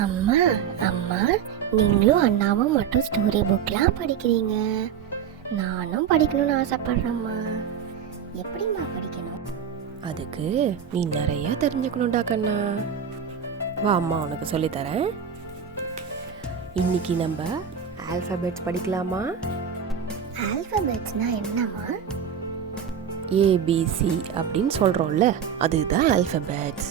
அம்மா அம்மா நீங்களும் அண்ணாவும் மட்டும் ஸ்டோரி புக்லாம் படிக்கிறீங்க, நானும் படிக்கணும்னு ஆசைப்படுறேம்மா. எப்படிம்மா படிக்கணும்? அதுக்கு நீ நிறைய தெரிஞ்சுக்கணும்டா கண்ணா. வா அம்மா உனக்கு சொல்லித்தரேன். இன்னைக்கு நம்ம ஆல்ஃபபெட்ஸ் படிக்கலாமா? ஆல்ஃபபெட்ஸ்னா என்னம்மா? ஏபிசி அப்படின்னு சொல்கிறோம்ல, அதுதான் ஆல்ஃபபெட்ஸ்.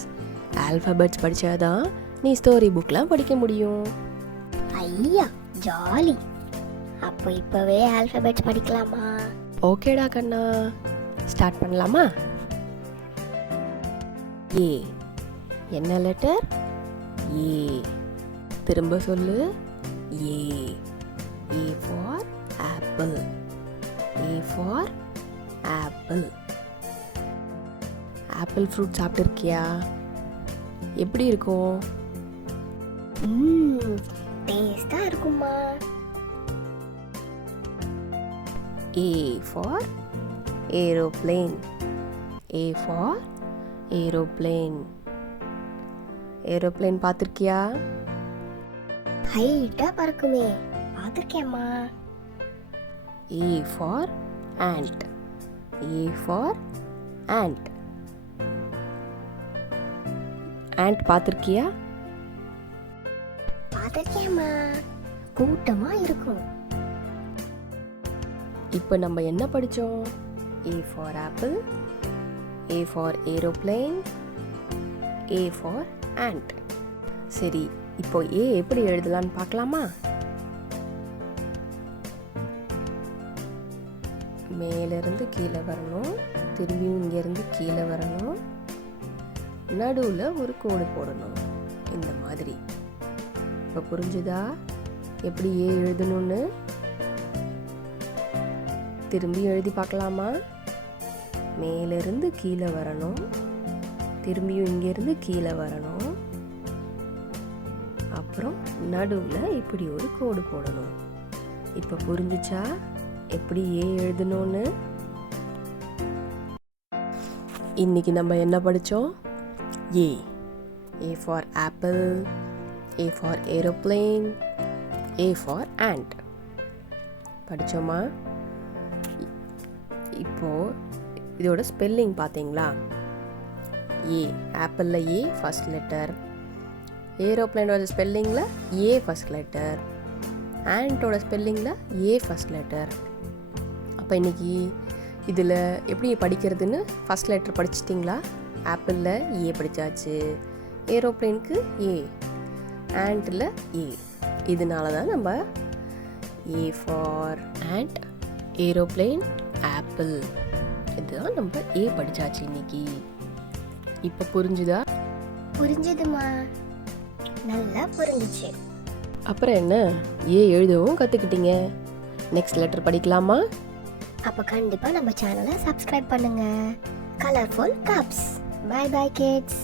ஆல்ஃபபெட்ஸ் படித்தாதான் நீ ஸ்டோரி புக்லாம் படிக்க முடியும். ஐயா ஜாலி. அப்போ இப்போவே ஆல்ஃபபெட்ஸ் படிக்கலாமா? ஓகேடா கண்ணா, ஸ்டார்ட் பண்ணலாமா? ஏ. என்ன லெட்டர்? ஏ. திரும்ப சொல்லு. A. A for apple. A for apple. Apple fruit சாப்பிட்டுருக்கியா? எப்படி இருக்கும்? டேஸ்டா இருக்குமா? A for aeroplane. A for aeroplane. Aeroplane பார்த்திருக்கியா? ஹைட்டா பறக்குமே, பார்த்திருக்கேம்மா. A for ant. A for ant. ant பார்த்திருக்கியா? பார்த்திருக்கேம்மா, கூட்டமா இருக்கும். இப்போ நம்ம என்ன படித்தோம்? A for apple, A for aeroplane, A for ant. சரி, இப்போ A எப்படி எழுதலான்னு பார்க்கலாமா? மேலிருந்து கீழே வரணும், திரும்பியும் இங்கேருந்து கீழே வரணும், நடுவில் ஒரு கோடு போடணும், இந்த மாதிரி. இப்போ புரிஞ்சுதா எப்படி ஏ எழுதணும்னு? திரும்பி எழுதி பார்க்கலாமா? மேலிருந்து கீழே வரணும், திரும்பியும் இங்கேருந்து கீழே வரணும், அப்புறம் நடுவில் இப்படி ஒரு கோடு போடணும். இப்போ புரிஞ்சுச்சா எப்படி ஏ எழுதணும்னு? இன்னைக்கு நம்ம என்ன படித்தோம்? ஏ. A for apple, A for aeroplane, A for ant படித்தோமா? இப்போ இதோட ஸ்பெல்லிங் பார்த்தீங்களா? ஏ, ஆப்பிளில் ஏ ஃபர்ஸ்ட் லெட்டர், ஏரோப்ளைனோட ஸ்பெல்லிங்கில் ஏ ஃபர்ஸ்ட் லெட்டர், ஆண்டோட ஸ்பெல்லிங்கில் ஏ ஃபர்ஸ்ட் லெட்டர். அப்போ இன்னைக்கு இதில் எப்படி படிக்கிறதுன்னு ஃபர்ஸ்ட் லெட்டர் படிச்சிட்டிங்களா? ஆப்பிளில் ஏ படித்தாச்சு, ஏரோப்ளைனுக்கு ஏ, ஆண்டில் ஏ. இதனால தான் நம்ம A for and, aeroplane, apple, இதுதான் நம்ம ஏ படித்தாச்சு இன்னைக்கு. இப்போ புரிஞ்சுதா? புரிஞ்சுதுமா, நல்லா புரிஞ்சுச்சு. அப்புறம் என்ன, ஏ எழுதவும் கற்றுக்கிட்டீங்க. நெக்ஸ்ட் லெட்டர் படிக்கலாமா? அப்போ கண்டிப்பாக நம்ம சேனலை சப்ஸ்கிரைப் பண்ணுங்க. Colourful cups. Bye bye kids.